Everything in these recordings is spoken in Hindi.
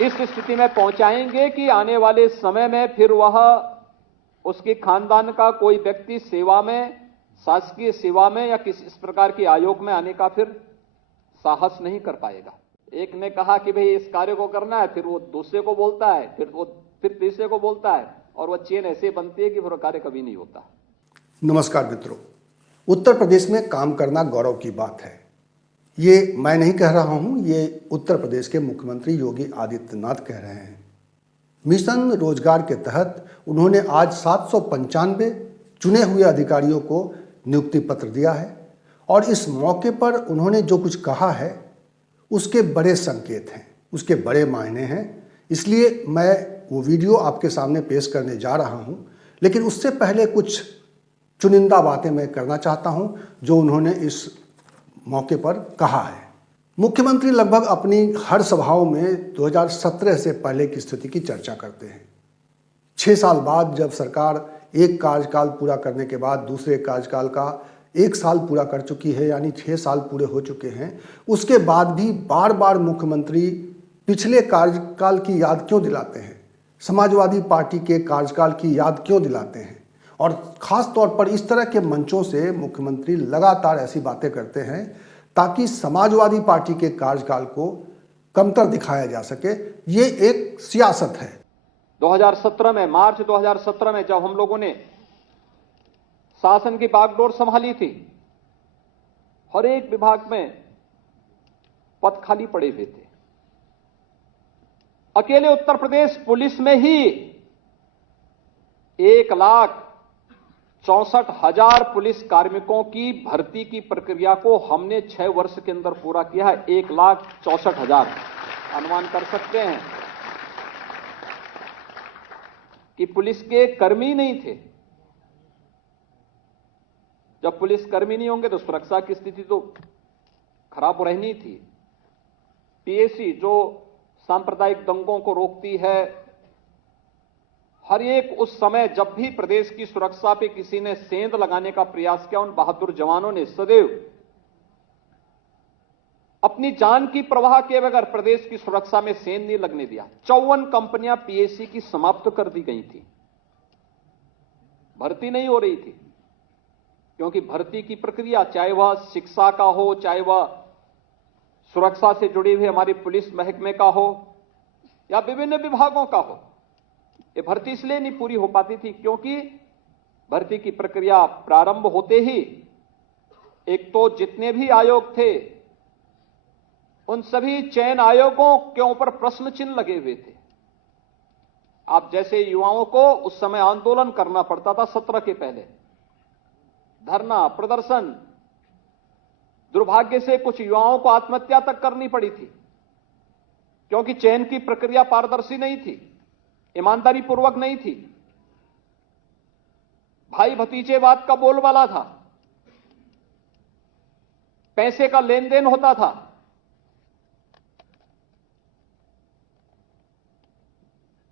इस स्थिति में पहुंचाएंगे कि आने वाले समय में फिर वह उसके खानदान का कोई व्यक्ति सेवा में, शासकीय सेवा में या किसी इस प्रकार के आयोग में आने का फिर साहस नहीं कर पाएगा। एक ने कहा कि भाई इस कार्य को करना है, फिर वो दूसरे को बोलता है, फिर तीसरे को बोलता है, और वह चेन ऐसे बनती है कि फिर कार्य कभी नहीं होता। नमस्कार मित्रों, उत्तर प्रदेश में काम करना गौरव की बात है। ये मैं नहीं कह रहा हूं, ये उत्तर प्रदेश के मुख्यमंत्री योगी आदित्यनाथ कह रहे हैं। मिशन रोजगार के तहत उन्होंने आज 795 चुने हुए अधिकारियों को नियुक्ति पत्र दिया है और इस मौके पर उन्होंने जो कुछ कहा है उसके बड़े संकेत हैं, उसके बड़े मायने हैं। इसलिए मैं वो वीडियो आपके सामने पेश करने जा रहा हूं, लेकिन उससे पहले कुछ चुनिंदा बातें मैं करना चाहता हूं जो उन्होंने इस मौके पर कहा है। मुख्यमंत्री लगभग अपनी हर सभाओं में 2017 से पहले की स्थिति की चर्चा करते हैं। 6 साल बाद जब सरकार एक कार्यकाल पूरा करने के बाद दूसरे कार्यकाल का 1 साल पूरा कर चुकी है, यानी 6 साल पूरे हो चुके हैं, उसके बाद भी बार बार मुख्यमंत्री पिछले कार्यकाल की याद क्यों दिलाते हैं, समाजवादी पार्टी के कार्यकाल की याद क्यों दिलाते हैं। और ख़ास तौर पर इस तरह के मंचों से मुख्यमंत्री लगातार ऐसी बातें करते हैं ताकि समाजवादी पार्टी के कार्यकाल को कमतर दिखाया जा सके। ये एक सियासत है। 2017 में, मार्च 2017 में जब हम लोगों ने शासन की बागडोर संभाली थी, हर एक विभाग में पद खाली पड़े हुए थे। अकेले उत्तर प्रदेश पुलिस में ही 1,64,000 पुलिस कार्मिकों की भर्ती की प्रक्रिया को हमने 6 वर्ष के अंदर पूरा किया है। 1,64,000। अनुमान कर सकते हैं कि पुलिस के कर्मी नहीं थे। जब पुलिस कर्मी नहीं होंगे तो सुरक्षा की स्थिति तो खराब रहनी थी। पीएसी जो सांप्रदायिक दंगों को रोकती है, हर एक उस समय जब भी प्रदेश की सुरक्षा पे किसी ने सेंध लगाने का प्रयास किया, उन बहादुर जवानों ने सदैव अपनी जान की परवाह किए बगैर प्रदेश की सुरक्षा में सेंध नहीं लगने दिया। 54 कंपनियां पीएसी की समाप्त कर दी गई थी। भर्ती नहीं हो रही थी क्योंकि भर्ती की प्रक्रिया, चाहे वह शिक्षा का हो, चाहे वह सुरक्षा से जुड़ी हुई हमारी पुलिस महकमे का हो या विभिन्न विभागों का हो, ये भर्ती इसलिए नहीं पूरी हो पाती थी क्योंकि भर्ती की प्रक्रिया प्रारंभ होते ही एक तो जितने भी आयोग थे उन सभी चयन आयोगों के ऊपर प्रश्न चिन्ह लगे हुए थे। आप जैसे युवाओं को उस समय आंदोलन करना पड़ता था, सत्र के पहले धरना प्रदर्शन, दुर्भाग्य से कुछ युवाओं को आत्महत्या तक करनी पड़ी थी क्योंकि चयन की प्रक्रिया पारदर्शी नहीं थी, ईमानदारी पूर्वक नहीं थी, भाई भतीजेवाद का बोलबाला था, पैसे का लेन देन होता था।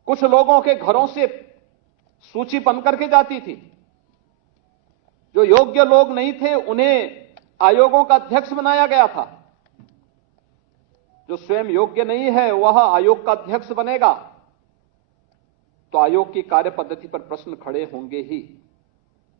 कुछ लोगों के घरों से सूची बन करके जाती थी। जो योग्य लोग नहीं थे उन्हें आयोगों का अध्यक्ष बनाया गया था। जो स्वयं योग्य नहीं है वह आयोग का अध्यक्ष बनेगा तो आयोग की कार्य पद्धति पर प्रश्न खड़े होंगे ही।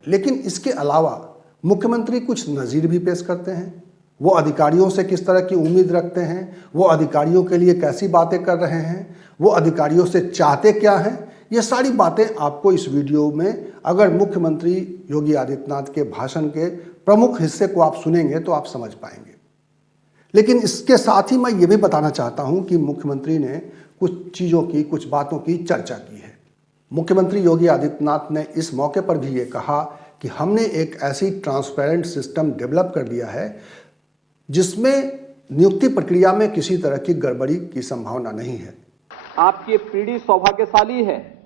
लेकिन इसके अलावा मुख्यमंत्री कुछ नजीर भी पेश करते हैं। वो अधिकारियों से किस तरह की उम्मीद रखते हैं, वो अधिकारियों के लिए कैसी बातें कर रहे हैं, वो अधिकारियों से चाहते क्या हैं, ये सारी बातें आपको इस वीडियो में, अगर मुख्यमंत्री योगी आदित्यनाथ के भाषण के प्रमुख हिस्से को आप सुनेंगे तो आप समझ पाएंगे। लेकिन इसके साथ ही मैं ये भी बताना चाहता हूं कि मुख्यमंत्री ने कुछ चीज़ों की, कुछ बातों की चर्चा की है। मुख्यमंत्री योगी आदित्यनाथ ने इस मौके पर भी ये कहा कि हमने एक ऐसी ट्रांसपेरेंट सिस्टम डेवलप कर दिया है जिसमें नियुक्ति प्रक्रिया में किसी तरह की गड़बड़ी की संभावना नहीं है। आपकी पीढ़ी सौभाग्यशाली है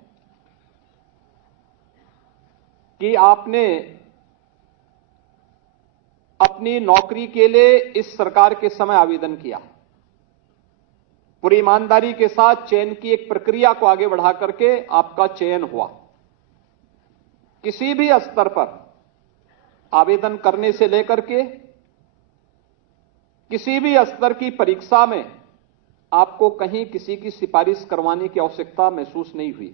कि आपने अपनी नौकरी के लिए इस सरकार के समय आवेदन किया। पूरी ईमानदारी के साथ चयन की एक प्रक्रिया को आगे बढ़ा करके आपका चयन हुआ। किसी भी स्तर पर आवेदन करने से लेकर के किसी भी स्तर की परीक्षा में आपको कहीं किसी की सिफारिश करवाने की आवश्यकता महसूस नहीं हुई।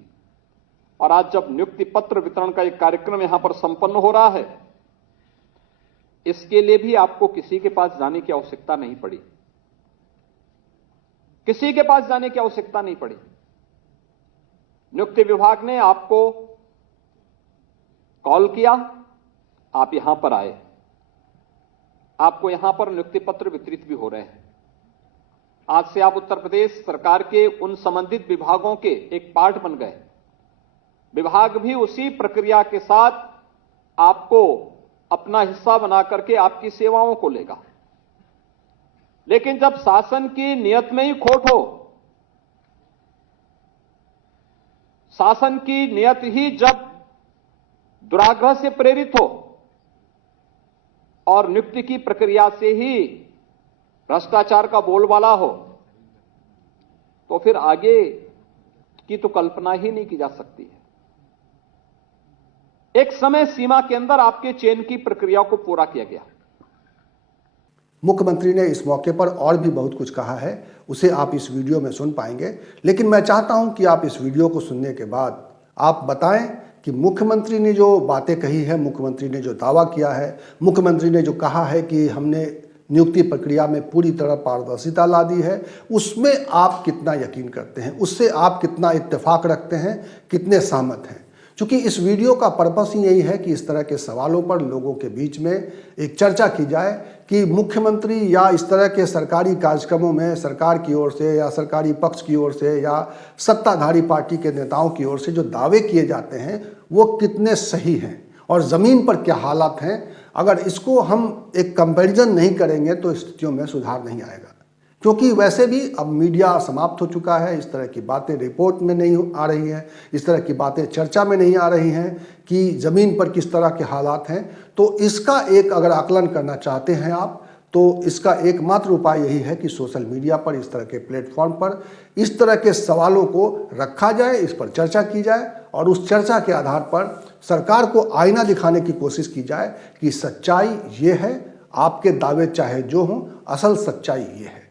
और आज जब नियुक्ति पत्र वितरण का एक कार्यक्रम यहां पर संपन्न हो रहा है, इसके लिए भी आपको किसी के पास जाने की आवश्यकता नहीं पड़ी, किसी के पास जाने की आवश्यकता नहीं पड़ी। नियुक्ति विभाग ने आपको कॉल किया, आप यहां पर आए, आपको यहां पर नियुक्ति पत्र वितरित भी हो रहे हैं। आज से आप उत्तर प्रदेश सरकार के उन संबंधित विभागों के एक पार्ट बन गए। विभाग भी उसी प्रक्रिया के साथ आपको अपना हिस्सा बना करके आपकी सेवाओं को लेगा। लेकिन जब शासन की नियत में ही खोट हो, शासन की नियत ही जब दुराग्रह से प्रेरित हो और नियुक्ति की प्रक्रिया से ही भ्रष्टाचार का बोलबाला हो, तो फिर आगे की तो कल्पना ही नहीं की जा सकती है। एक समय सीमा के अंदर आपके चयन की प्रक्रिया को पूरा किया गया। मुख्यमंत्री ने इस मौके पर और भी बहुत कुछ कहा है, उसे आप इस वीडियो में सुन पाएंगे। लेकिन मैं चाहता हूं कि आप इस वीडियो को सुनने के बाद आप बताएं कि मुख्यमंत्री ने जो बातें कही है, मुख्यमंत्री ने जो दावा किया है, मुख्यमंत्री ने जो कहा है कि हमने नियुक्ति प्रक्रिया में पूरी तरह पारदर्शिता ला दी है, उसमें आप कितना यकीन करते हैं, उससे आप कितना इत्तेफाक रखते हैं, कितने सहमत हैं। क्योंकि इस वीडियो का पर्पस ही यही है कि इस तरह के सवालों पर लोगों के बीच में एक चर्चा की जाए कि मुख्यमंत्री या इस तरह के सरकारी कार्यक्रमों में सरकार की ओर से या सरकारी पक्ष की ओर से या सत्ताधारी पार्टी के नेताओं की ओर से जो दावे किए जाते हैं वो कितने सही हैं और ज़मीन पर क्या हालात हैं। अगर इसको हम एक कंपैरिजन नहीं करेंगे तो स्थितियों में सुधार नहीं आएगा। क्योंकि वैसे भी अब मीडिया समाप्त हो चुका है, इस तरह की बातें रिपोर्ट में नहीं आ रही हैं, इस तरह की बातें चर्चा में नहीं आ रही हैं कि ज़मीन पर किस तरह के हालात हैं। तो इसका एक अगर आकलन करना चाहते हैं आप, तो इसका एकमात्र उपाय यही है कि सोशल मीडिया पर, इस तरह के प्लेटफॉर्म पर इस तरह के सवालों को रखा जाए, इस पर चर्चा की जाए और उस चर्चा के आधार पर सरकार को आईना दिखाने की कोशिश की जाए कि सच्चाई ये है, आपके दावे चाहे जो हों, असल सच्चाई ये है।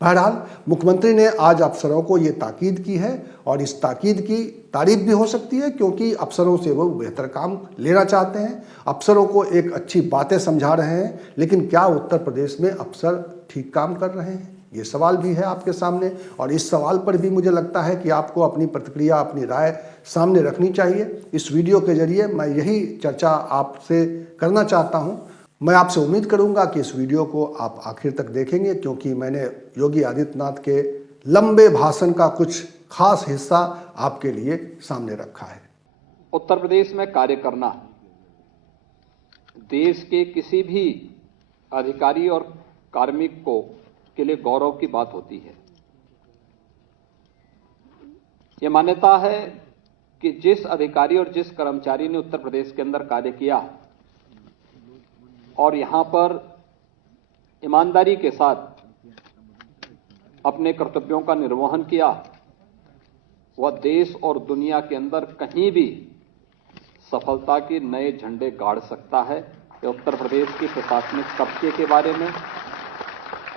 बहरहाल मुख्यमंत्री ने आज अफसरों को ये ताकीद की है और इस ताकीद की तारीफ भी हो सकती है क्योंकि अफसरों से वो बेहतर काम लेना चाहते हैं, अफसरों को एक अच्छी बातें समझा रहे हैं। लेकिन क्या उत्तर प्रदेश में अफसर ठीक काम कर रहे हैं, ये सवाल भी है आपके सामने। और इस सवाल पर भी मुझे लगता है कि आपको अपनी प्रतिक्रिया, अपनी राय सामने रखनी चाहिए। इस वीडियो के जरिए मैं यही चर्चा आपसे करना चाहता हूँ। मैं आपसे उम्मीद करूंगा कि इस वीडियो को आप आखिर तक देखेंगे क्योंकि मैंने योगी आदित्यनाथ के लंबे भाषण का कुछ खास हिस्सा आपके लिए सामने रखा है। उत्तर प्रदेश में कार्य करना देश के किसी भी अधिकारी और कार्मिक को के लिए गौरव की बात होती है। ये मान्यता है कि जिस अधिकारी और जिस कर्मचारी ने उत्तर प्रदेश के अंदर कार्य किया और यहां पर ईमानदारी के साथ अपने कर्तव्यों का निर्वहन किया, वह देश और दुनिया के अंदर कहीं भी सफलता के नए झंडे गाड़ सकता है। ये उत्तर प्रदेश की प्रशासनिक तबके के बारे में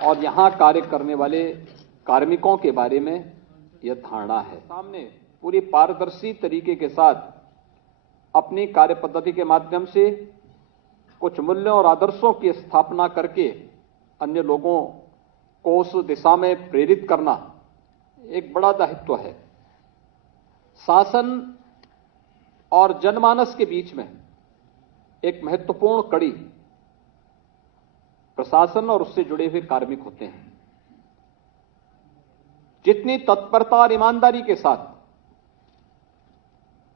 और यहां कार्य करने वाले कार्मिकों के बारे में यह धारणा है। सामने पूरी पारदर्शी तरीके के साथ अपनी कार्य पद्धति के माध्यम से कुछ मूल्यों और आदर्शों की स्थापना करके अन्य लोगों को उस दिशा में प्रेरित करना एक बड़ा दायित्व है। शासन और जनमानस के बीच में एक महत्वपूर्ण कड़ी प्रशासन और उससे जुड़े हुए कार्मिक होते हैं। जितनी तत्परता और ईमानदारी के साथ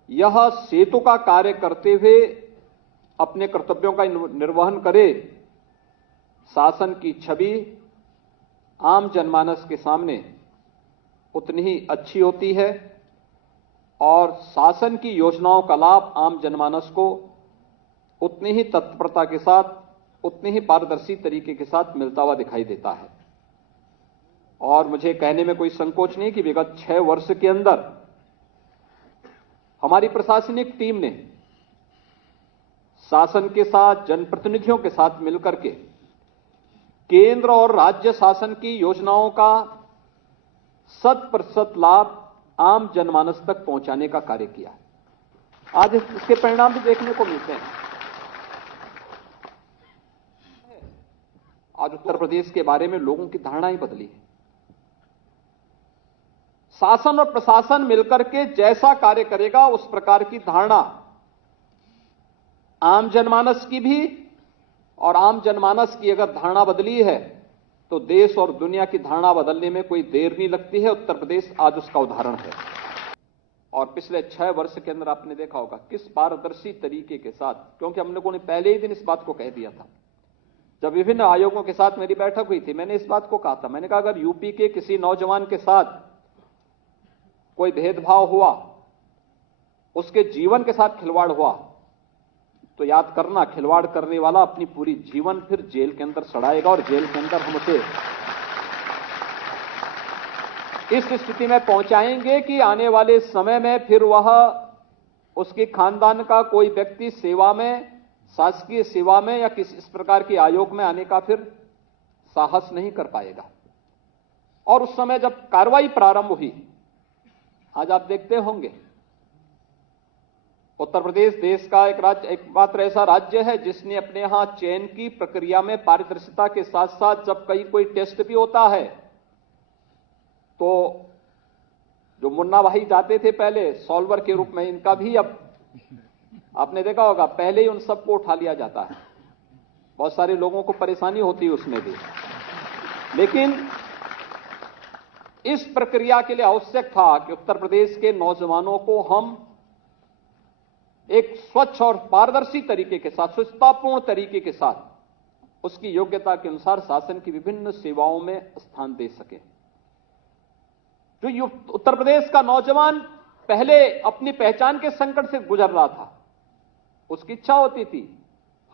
यह सेतु का कार्य करते हुए अपने कर्तव्यों का निर्वहन करे, शासन की छवि आम जनमानस के सामने उतनी ही अच्छी होती है और शासन की योजनाओं का लाभ आम जनमानस को उतनी ही तत्परता के साथ, उतनी ही पारदर्शी तरीके के साथ मिलता हुआ दिखाई देता है। और मुझे कहने में कोई संकोच नहीं कि विगत 6 वर्ष के अंदर हमारी प्रशासनिक टीम ने शासन के साथ, जनप्रतिनिधियों के साथ मिलकर के केंद्र और राज्य शासन की योजनाओं का 100% लाभ आम जनमानस तक पहुंचाने का कार्य किया है। आज इसके परिणाम भी देखने को मिलते हैं। आज उत्तर प्रदेश के बारे में लोगों की धारणा ही बदली है। शासन और प्रशासन मिलकर के जैसा कार्य करेगा उस प्रकार की धारणा आम जनमानस की भी, और आम जनमानस की अगर धारणा बदली है तो देश और दुनिया की धारणा बदलने में कोई देर नहीं लगती है। उत्तर प्रदेश आज उसका उदाहरण है। और पिछले 6 वर्ष के अंदर आपने देखा होगा किस पारदर्शी तरीके के साथ, क्योंकि हम लोगों ने पहले ही दिन इस बात को कह दिया था जब विभिन्न आयोगों के साथ मेरी बैठक हुई थी। मैंने इस बात को कहा था, मैंने कहा अगर यूपी के किसी नौजवान के साथ कोई भेदभाव हुआ, उसके जीवन के साथ खिलवाड़ हुआ, तो याद करना खिलवाड़ करने वाला अपनी पूरी जीवन फिर जेल के अंदर सड़ाएगा और जेल के अंदर हम उसे इस स्थिति में पहुंचाएंगे कि आने वाले समय में फिर वह उसके खानदान का कोई व्यक्ति सेवा में, शासकीय सेवा में या किसी इस प्रकार के आयोग में आने का फिर साहस नहीं कर पाएगा। और उस समय जब कार्रवाई प्रारंभ हुई, आज आप देखते होंगे उत्तर प्रदेश देश का एकमात्र ऐसा राज्य है जिसने अपने यहां चयन की प्रक्रिया में पारदर्शिता के साथ साथ जब कहीं कोई टेस्ट भी होता है तो जो मुन्ना भाई जाते थे पहले सॉल्वर के रूप में, इनका भी अब आपने देखा होगा पहले ही उन सबको उठा लिया जाता है। बहुत सारे लोगों को परेशानी होती है उसमें भी, लेकिन इस प्रक्रिया के लिए आवश्यक था कि उत्तर प्रदेश के नौजवानों को हम एक स्वच्छ और पारदर्शी तरीके के साथ, स्वच्छतापूर्ण तरीके के साथ उसकी योग्यता के अनुसार शासन की विभिन्न सेवाओं में स्थान दे सके। जो उत्तर प्रदेश का नौजवान पहले अपनी पहचान के संकट से गुजर रहा था, उसकी इच्छा होती थी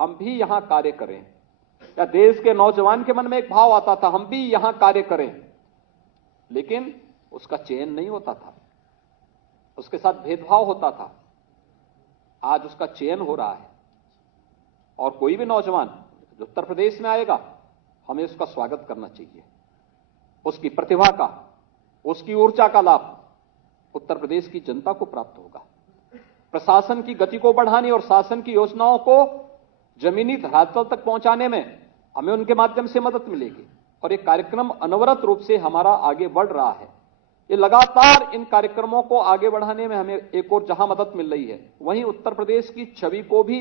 हम भी यहां कार्य करें, या देश के नौजवान के मन में एक भाव आता था हम भी यहां कार्य करें, लेकिन उसका चयन नहीं होता था, उसके साथ भेदभाव होता था। आज उसका चयन हो रहा है और कोई भी नौजवान जो उत्तर प्रदेश में आएगा हमें उसका स्वागत करना चाहिए। उसकी प्रतिभा का, उसकी ऊर्जा का लाभ उत्तर प्रदेश की जनता को प्राप्त होगा। प्रशासन की गति को बढ़ाने और शासन की योजनाओं को जमीनी धरातल तक पहुंचाने में हमें उनके माध्यम से मदद मिलेगी। और ये कार्यक्रम अनवरत रूप से हमारा आगे बढ़ रहा है। ये लगातार इन कार्यक्रमों को आगे बढ़ाने में हमें एक और जहां मदद मिल रही है, वहीं उत्तर प्रदेश की छवि को भी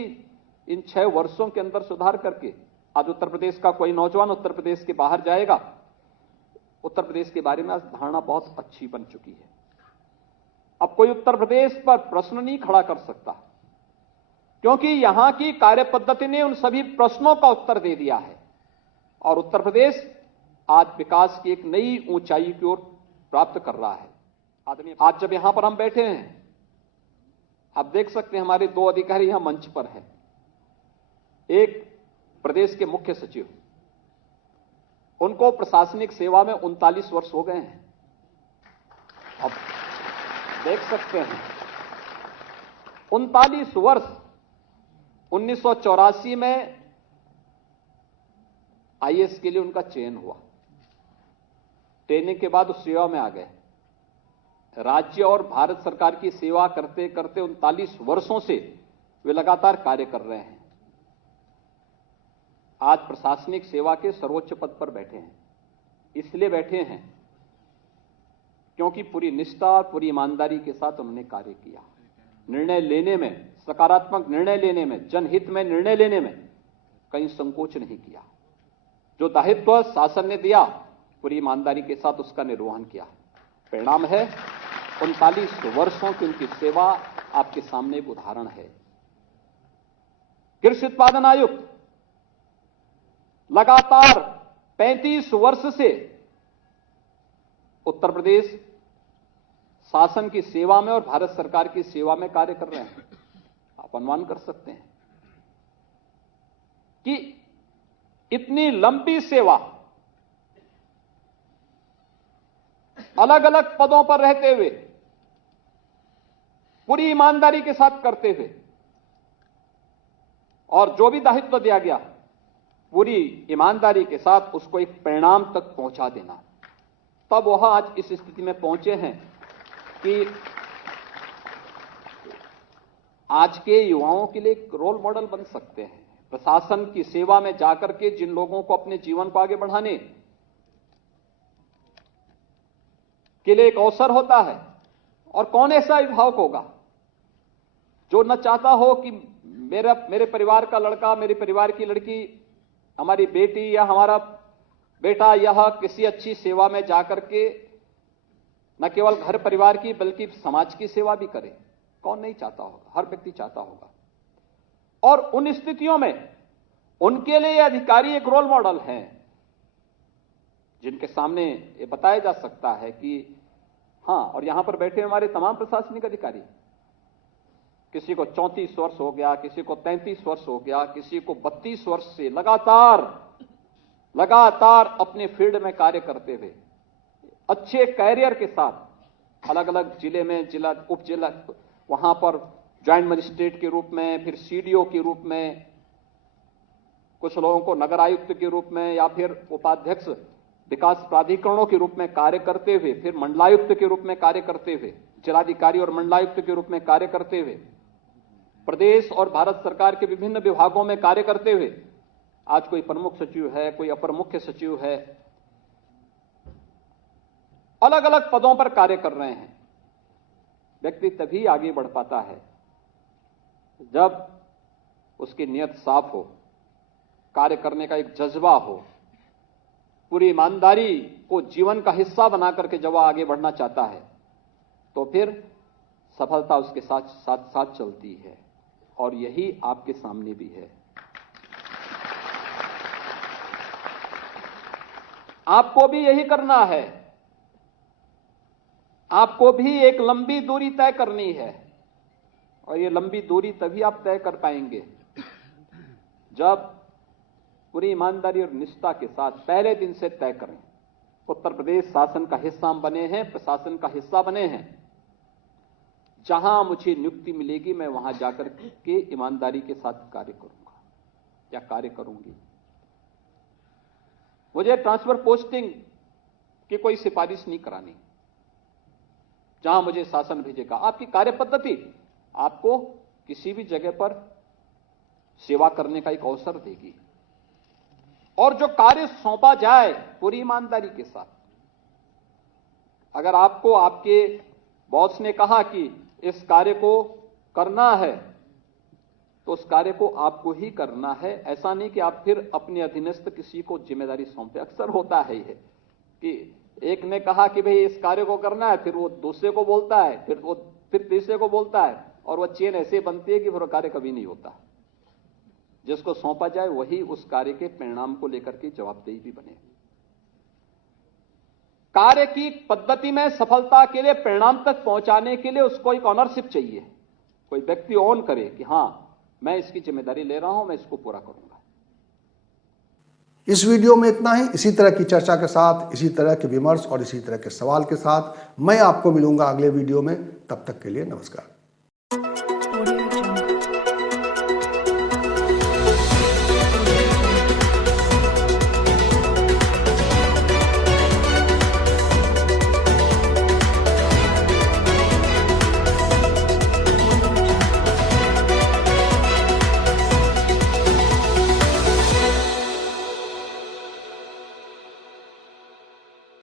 इन 6 वर्षों के अंदर सुधार करके आज उत्तर प्रदेश का कोई नौजवान उत्तर प्रदेश के बाहर जाएगा, उत्तर प्रदेश के बारे में आज धारणा बहुत अच्छी बन चुकी है। अब कोई उत्तर प्रदेश पर प्रश्न नहीं खड़ा कर सकता, क्योंकि यहां की कार्य पद्धति ने उन सभी प्रश्नों का उत्तर दे दिया है और उत्तर प्रदेश आज विकास की एक नई ऊंचाई की ओर प्राप्त कर रहा है। आज जब यहां पर हम बैठे हैं, आप देख सकते हैं हमारे 2 अधिकारी यहां मंच पर हैं। एक प्रदेश के मुख्य सचिव, उनको प्रशासनिक सेवा में 39 वर्ष हो गए हैं। अब देख सकते हैं 39 वर्ष, 1984 में आईएएस के लिए उनका चयन हुआ, ट्रेनिंग के बाद उस सेवा में आ गए। राज्य और भारत सरकार की सेवा करते करते 39 वर्षों से वे लगातार कार्य कर रहे हैं। आज प्रशासनिक सेवा के सर्वोच्च पद पर बैठे हैं। इसलिए बैठे हैं क्योंकि पूरी निष्ठा, पूरी ईमानदारी के साथ उन्होंने कार्य किया। निर्णय लेने में, सकारात्मक निर्णय लेने में, जनहित में निर्णय लेने में कहीं संकोच नहीं किया। जो दायित्व शासन ने दिया, पूरी ईमानदारी के साथ उसका निर्वहन किया। परिणाम है 39 वर्षों की उनकी सेवा आपके सामने एक उदाहरण है। कृषि उत्पादन आयुक्त लगातार 35 वर्ष से उत्तर प्रदेश शासन की सेवा में और भारत सरकार की सेवा में कार्य कर रहे हैं। आप अनुमान कर सकते हैं कि इतनी लंबी सेवा अलग अलग पदों पर रहते हुए, पूरी ईमानदारी के साथ करते हुए, और जो भी दायित्व दिया गया पूरी ईमानदारी के साथ उसको एक परिणाम तक पहुंचा देना, तब वह आज इस स्थिति में पहुंचे हैं कि आज के युवाओं के लिए एक रोल मॉडल बन सकते हैं। प्रशासन की सेवा में जाकर के जिन लोगों को अपने जीवन को आगे बढ़ाने के लिए एक अवसर होता है, और कौन ऐसा अभिभावक होगा जो न चाहता हो कि मेरे परिवार का लड़का, मेरे परिवार की लड़की, हमारी बेटी या हमारा बेटा यह किसी अच्छी सेवा में जाकर के न केवल घर परिवार की बल्कि समाज की सेवा भी करे। कौन नहीं चाहता होगा, हर व्यक्ति चाहता होगा। और उन स्थितियों में उनके लिए अधिकारी एक रोल मॉडल हैं जिनके सामने ये बताया जा सकता है कि हां, और यहां पर बैठे हमारे तमाम प्रशासनिक अधिकारी, किसी को 34 वर्ष हो गया, किसी को 33 वर्ष हो गया, किसी को 32 वर्ष से लगातार अपने फील्ड में कार्य करते हुए अच्छे कैरियर के साथ अलग अलग जिले में, जिला, उप जिला, वहां पर ज्वाइंट मजिस्ट्रेट के रूप में, फिर सीडीओ के रूप में, कुछ लोगों को नगर आयुक्त के रूप में या फिर उपाध्यक्ष विकास प्राधिकरणों के रूप में कार्य करते हुए, फिर मंडलायुक्त के रूप में कार्य करते हुए, जिलाधिकारी और मंडलायुक्त के रूप में कार्य करते हुए, प्रदेश और भारत सरकार के विभिन्न विभागों में कार्य करते हुए आज कोई प्रमुख सचिव है, कोई अपर मुख्य सचिव है, अलग अलग पदों पर कार्य कर रहे हैं। व्यक्ति तभी आगे बढ़ पाता है जब उसकी नीयत साफ हो, कार्य करने का एक जज्बा हो, पूरी ईमानदारी को जीवन का हिस्सा बना करके जब वह आगे बढ़ना चाहता है तो फिर सफलता उसके साथ साथ साथ चलती है। और यही आपके सामने भी है। आपको भी यही करना है। आपको भी एक लंबी दूरी तय करनी है, और ये लंबी दूरी तभी आप तय कर पाएंगे जब पूरी ईमानदारी और निष्ठा के साथ पहले दिन से तय करें। उत्तर प्रदेश शासन का हिस्सा हम बने हैं, प्रशासन का हिस्सा बने हैं। जहां मुझे नियुक्ति मिलेगी मैं वहां जाकर के ईमानदारी के साथ कार्य करूंगा या कार्य करूंगी। मुझे ट्रांसफर पोस्टिंग की कोई सिफारिश नहीं करानी। जहां मुझे शासन भेजेगा, आपकी कार्य पद्धति आपको किसी भी जगह पर सेवा करने का एक अवसर देगी, और जो कार्य सौंपा जाए पूरी ईमानदारी के साथ। अगर आपको आपके बॉस ने कहा कि इस कार्य को करना है तो उस कार्य को आपको ही करना है। ऐसा नहीं कि आप फिर अपने अधीनस्थ किसी को जिम्मेदारी सौंपे। अक्सर होता है यह कि एक ने कहा कि भाई इस कार्य को करना है, फिर वो दूसरे को बोलता है, फिर तीसरे को बोलता है, और वह चेन ऐसे बनती है कि फिर कार्य कभी नहीं होता। जिसको सौंपा जाए वही उस कार्य के परिणाम को लेकर के जवाबदेही भी बने। कार्य की पद्धति में सफलता के लिए, परिणाम तक पहुंचाने के लिए उसको एक ऑनरशिप चाहिए। कोई व्यक्ति ऑन करे कि हां मैं इसकी जिम्मेदारी ले रहा हूं, मैं इसको पूरा करूंगा। इस वीडियो में इतना ही। इसी तरह की चर्चा के साथ, इसी तरह के विमर्श और इसी तरह के सवाल के साथ मैं आपको मिलूंगा अगले वीडियो में। तब तक के लिए नमस्कार।